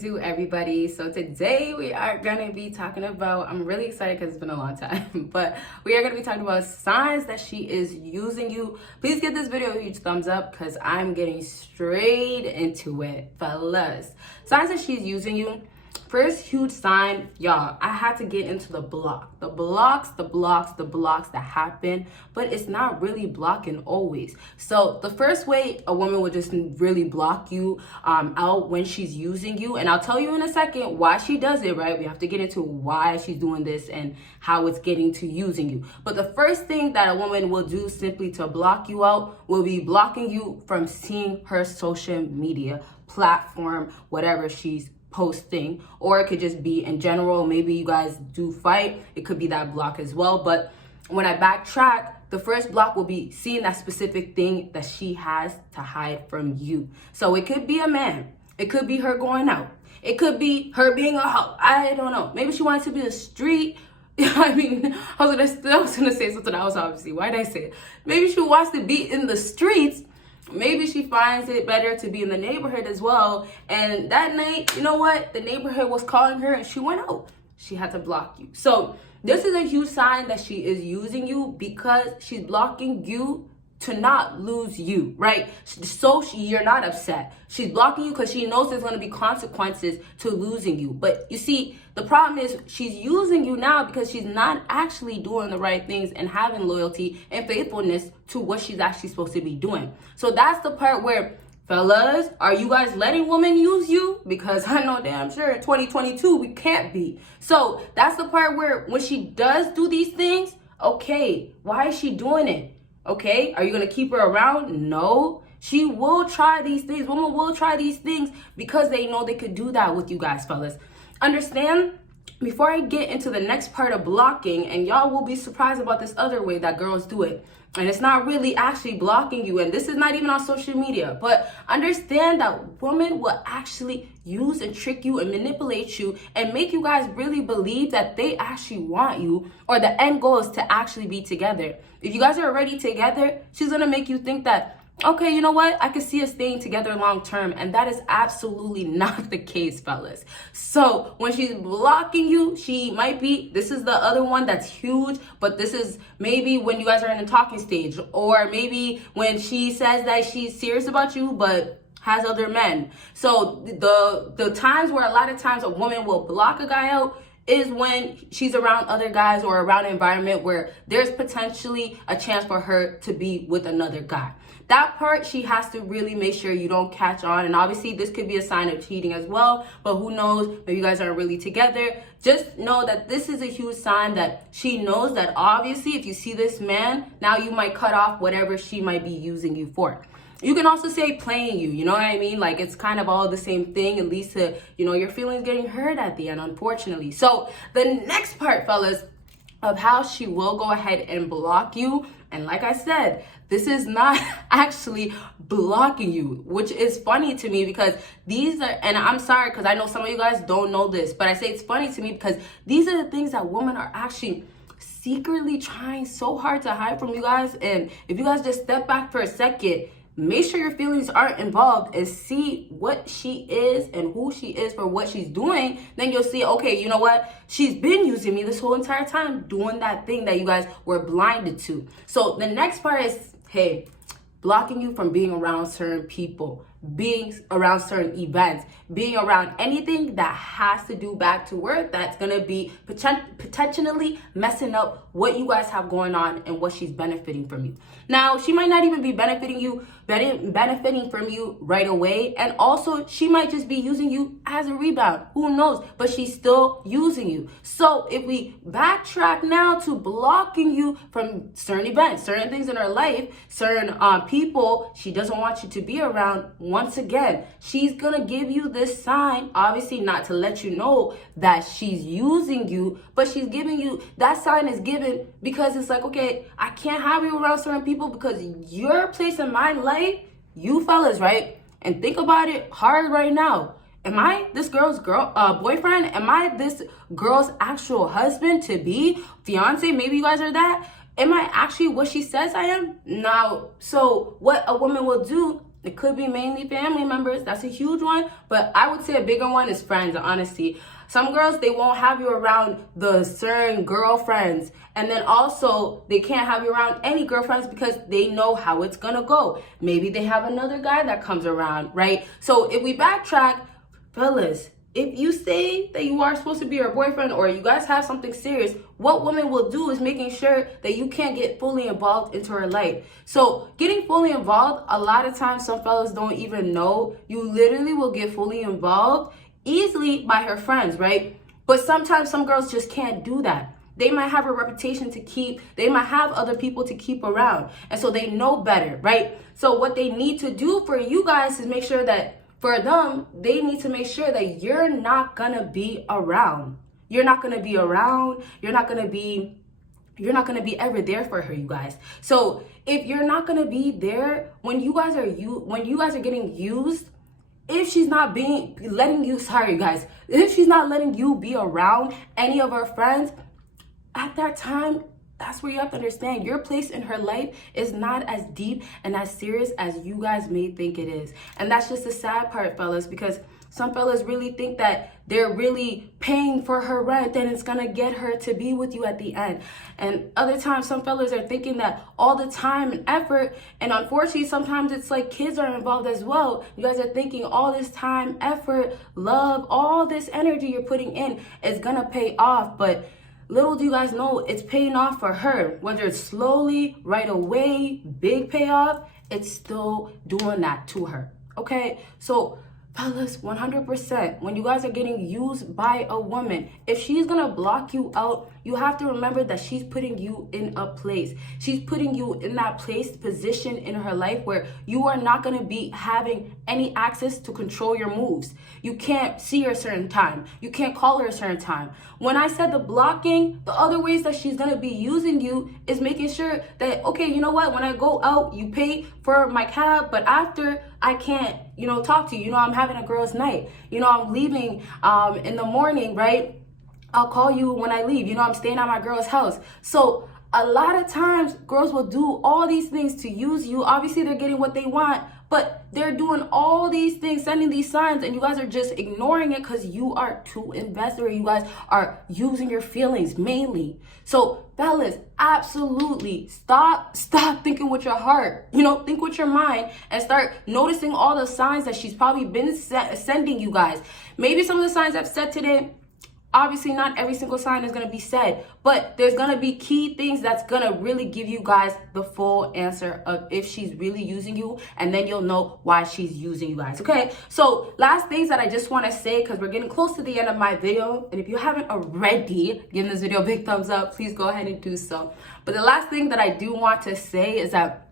Do everybody. So today we are going to be talking about, I'm really excited because it's been a long time, but we are going to be talking about signs that she is using you. Please give this video a huge thumbs up because I'm getting straight into it, fellas. Signs that she's using you. First huge sign, y'all, I had to get into the blocks that happen, but it's not really blocking always. So the first way a woman will just really block you out when she's using you, and I'll tell you in a second why she does it, right? We have to get into why she's doing this and how it's getting to using you. But the first thing that a woman will do simply to block you out will be blocking you from seeing her social media platform, whatever she's posting, or it could just be in general. Maybe you guys do fight, it could be that block as well. But when I backtrack, the first block will be seeing that specific thing that she has to hide from you. So it could be a man, it could be her going out, it could be her being a hoe, I don't know, maybe she wants to be a street I was gonna say something else, obviously. Why did I say it? Maybe she wants to be in the streets. Maybe she finds it better to be in the neighborhood as well. And that night, you know what? The neighborhood was calling her and she went out. She had to block you. So this is a huge sign that she is using you because she's blocking you to not lose you, right? So you're not upset. She's blocking you because she knows there's going to be consequences to losing you. But you see, the problem is she's using you now because she's not actually doing the right things and having loyalty and faithfulness to what she's actually supposed to be doing. So that's the part where, fellas, are you guys letting women use you? Because I know damn sure in 2022 we can't be. So that's the part where when she does do these things, okay, why is she doing it? Okay, are you going to keep her around? No. She will try these things. Women will try these things because they know they could do that with you guys, fellas. Understand? Before I get into the next part of blocking, and y'all will be surprised about this other way that girls do it. And it's not really actually blocking you. And this is not even on social media. But understand that women will actually use and trick you and manipulate you and make you guys really believe that they actually want you, or the end goal is to actually be together. If you guys are already together, she's going to make you think that, okay, you know what? I can see us staying together long term. And that is absolutely not the case, fellas. So when she's blocking you, she might be, this is the other one that's huge, but this is maybe when you guys are in a talking stage, or maybe when she says that she's serious about you, but has other men. So the times where a lot of times a woman will block a guy out is when she's around other guys or around an environment where there's potentially a chance for her to be with another guy. That part, she has to really make sure you don't catch on. And obviously, this could be a sign of cheating as well. But who knows? Maybe you guys aren't really together. Just know that this is a huge sign that she knows that obviously, if you see this man, now you might cut off whatever she might be using you for. You can also say playing you know what I mean? Like, it's kind of all the same thing. It leads to, your feelings getting hurt at the end, unfortunately. So the next part, fellas, of how she will go ahead and block you. And like I said, this is not actually blocking you, which is funny to me because these are, and I'm sorry because I know some of you guys don't know this, but I say it's funny to me because these are the things that women are actually secretly trying so hard to hide from you guys. And if you guys just step back for a second, make sure your feelings aren't involved and see what she is and who she is for what she's doing. Then you'll see, okay, you know what? She's been using me this whole entire time doing that thing that you guys were blinded to. So the next part is, hey, blocking you from being around certain people, being around certain events, being around anything that has to do back to work that's going to be potentially messing up what you guys have going on and what she's benefiting from you. Now, she might not even be benefiting from you right away. And also, she might just be using you as a rebound. Who knows? But she's still using you. So if we backtrack now to blocking you from certain events, certain things in her life, certain people she doesn't want you to be around, once again, she's going to give you this sign, obviously not to let you know that she's using you, but she's giving you, that sign is given because it's like, okay, I can't have you around certain people because your place in my life, you fellas, right? And think about it hard right now. Am I this girl's boyfriend? Am I this girl's actual husband to be? Fiance? Maybe you guys are that. Am I actually what she says I am? Now, so what a woman will do It could be mainly family members. That's a huge one. But I would say a bigger one is friends, honestly. Some girls, they won't have you around the certain girlfriends. And then also, they can't have you around any girlfriends because they know how it's going to go. Maybe they have another guy that comes around, right? So if we backtrack, fellas, if you say that you are supposed to be her boyfriend or you guys have something serious, what women will do is making sure that you can't get fully involved into her life. So getting fully involved, a lot of times some fellas don't even know. You literally will get fully involved easily by her friends, right? But sometimes some girls just can't do that. They might have a reputation to keep. They might have other people to keep around. And so they know better, right? So what they need to do for you guys is make sure that for them, they need to make sure that you're not gonna be around. You're not gonna be around. You're not gonna be ever there for her, you guys. So if you're not gonna be there when you guys are getting used, if she's not letting you be around any of her friends, at that time, that's where you have to understand your place in her life is not as deep and as serious as you guys may think it is. And that's just the sad part, fellas, because some fellas really think that they're really paying for her rent and it's gonna get her to be with you at the end. And other times, some fellas are thinking that all the time and effort, and unfortunately, sometimes it's like kids are involved as well. You guys are thinking all this time, effort, love, all this energy you're putting in is gonna pay off, but little do you guys know, it's paying off for her. Whether it's slowly, right away, big payoff, it's still doing that to her. Okay? So, fellas, 100%, when you guys are getting used by a woman, if she's gonna block you out, you have to remember that she's putting you in a place. She's putting you in that position in her life where you are not gonna be having any access to control your moves. You can't see her a certain time. You can't call her a certain time. When I said the blocking, the other ways that she's gonna be using you is making sure that, okay, you know what, when I go out, you pay for my cab, but after I can't, talk to you. I'm having a girl's night. I'm leaving in the morning, right? I'll call you when I leave. I'm staying at my girl's house. So a lot of times girls will do all these things to use you. Obviously, they're getting what they want, but they're doing all these things, sending these signs, and you guys are just ignoring it because you are too invested, or you guys are using your feelings mainly. So, fellas, absolutely stop thinking with your heart. Think with your mind and start noticing all the signs that she's probably been sending you guys. Maybe some of the signs I've said today, obviously not every single sign is going to be said, but there's going to be key things that's going to really give you guys the full answer of if she's really using you, and then you'll know why she's using you guys. Okay, so last things that I just want to say, because we're getting close to the end of my video, and if you haven't already given this video a big thumbs up, please go ahead and do so. But the last thing that I do want to say is that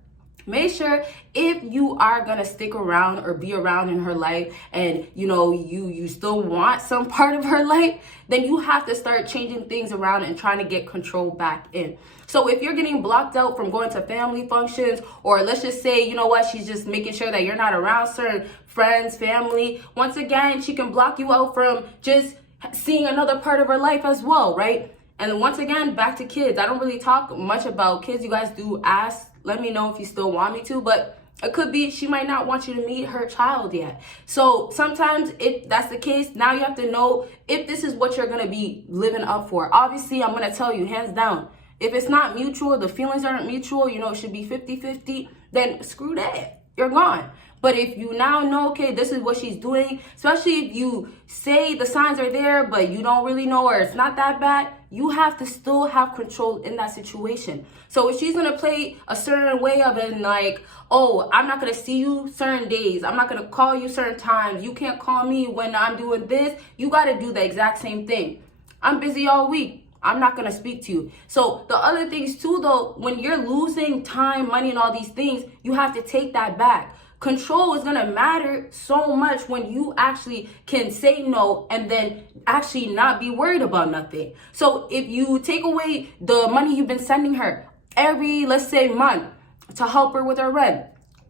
make sure if you are gonna stick around or be around in her life, and you still want some part of her life, then you have to start changing things around and trying to get control back in. So if you're getting blocked out from going to family functions, or let's just say, she's just making sure that you're not around certain friends, family, once again, she can block you out from just seeing another part of her life as well, right? And once again, back to kids. I don't really talk much about kids. You guys do ask. Let me know if you still want me to, but it could be she might not want you to meet her child yet. So sometimes if that's the case, now you have to know if this is what you're going to be living up for. Obviously, I'm going to tell you hands down, if it's not mutual, the feelings aren't mutual, it should be 50-50, then screw that. You're gone. But if you now know, okay, this is what she's doing, especially if you say the signs are there, but you don't really know, or it's not that bad, you have to still have control in that situation. So if she's going to play a certain way of it, like, oh, I'm not going to see you certain days, I'm not going to call you certain times, you can't call me when I'm doing this, you got to do the exact same thing. I'm busy all week, I'm not going to speak to you. So the other things too, though, when you're losing time, money, and all these things, you have to take that back. Control is going to matter so much when you actually can say no and then actually not be worried about nothing. So if you take away the money you've been sending her every, let's say, month to help her with her rent,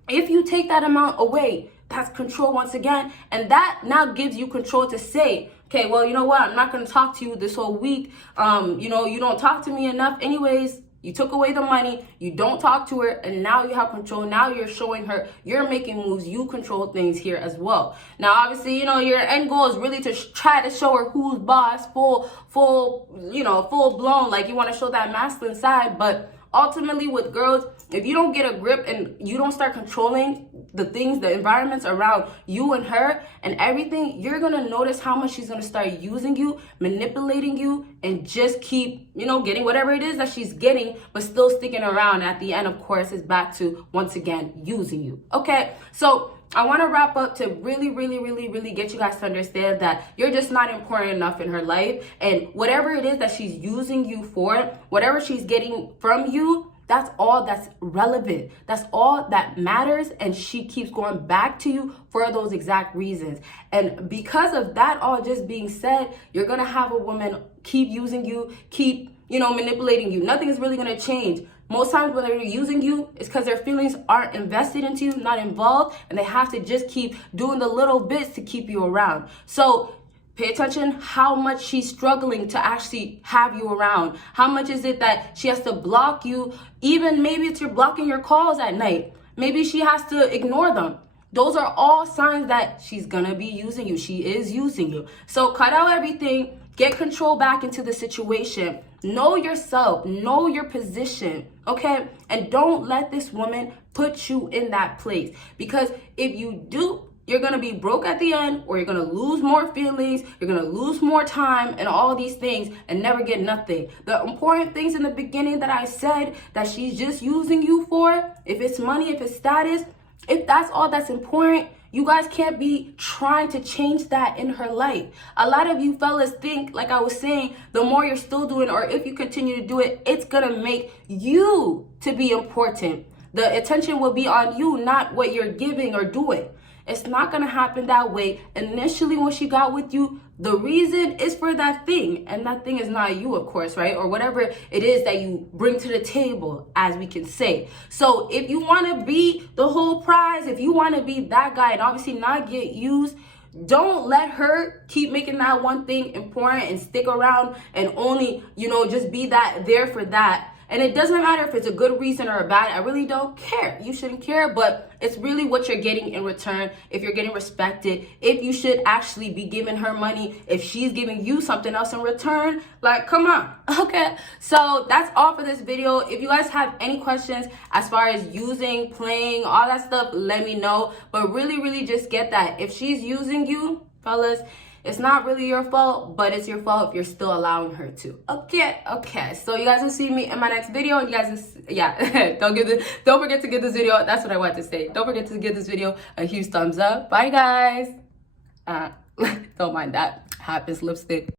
if you take that amount away, that's control once again. And that now gives you control to say, okay, well, you know what? I'm not going to talk to you this whole week. You don't talk to me enough anyways. You took away the money, you don't talk to her, and now you have control. Now you're showing her you're making moves, you control things here as well. Now, obviously, you know, your end goal is really to try to show her who's boss, full blown, like you want to show that masculine side. But ultimately with girls, if you don't get a grip and you don't start controlling the things, the environments around you and her and everything, you're going to notice how much she's going to start using you, manipulating you, and just keep, you know, getting whatever it is that she's getting, but still sticking around. At the end, of course, is back to, once again, using you. Okay, so I want to wrap up to really get you guys to understand that you're just not important enough in her life, and whatever it is that she's using you for, whatever she's getting from you, that's all that's relevant. That's all that matters, and she keeps going back to you for those exact reasons. And because of that all just being said, you're going to have a woman keep using you, keep, you know, manipulating you. Nothing is really going to change. Most times when they're using you, it's because their feelings aren't invested into you, not involved, and they have to just keep doing the little bits to keep you around. So pay attention how much she's struggling to actually have you around. How much is it that she has to block you? Even maybe it's you're blocking your calls at night. Maybe she has to ignore them. Those are all signs that she's gonna be using you. She is using you. So cut out everything. Get control back into the situation. Know yourself. Know your position. Okay? And don't let this woman put you in that place. Because if you do, you're going to be broke at the end, or you're going to lose more feelings, you're going to lose more time and all these things and never get nothing. The important things in the beginning that I said that she's just using you for, if it's money, if it's status, if that's all that's important, you guys can't be trying to change that in her life. A lot of you fellas think, like I was saying, the more you're still doing, or if you continue to do it, it's going to make you to be important. The attention will be on you, not what you're giving or doing. It's not going to happen that way. Initially, when she got with you, the reason is for that thing. And that thing is not you, of course, right? Or whatever it is that you bring to the table, as we can say. So if you want to be the whole prize, if you want to be that guy and obviously not get used, don't let her keep making that one thing important and stick around and only, you know, just be that there for that. And it doesn't matter if it's a good reason or a bad. I really don't care. You shouldn't care, but it's really what you're getting in return. If you're getting respected, if you should actually be giving her money, if she's giving you something else in return, like, come on. Okay, so that's all for this video. If you guys have any questions as far as using, playing, all that stuff, let me know. But really just get that. If she's using you, fellas, it's not really your fault, but it's your fault if you're still allowing her to. Okay. So you guys will see me in my next video. And you guys, don't forget to give this video. That's what I wanted to say. Don't forget to give this video a huge thumbs up. Bye, guys. Don't mind that. Happens lipstick.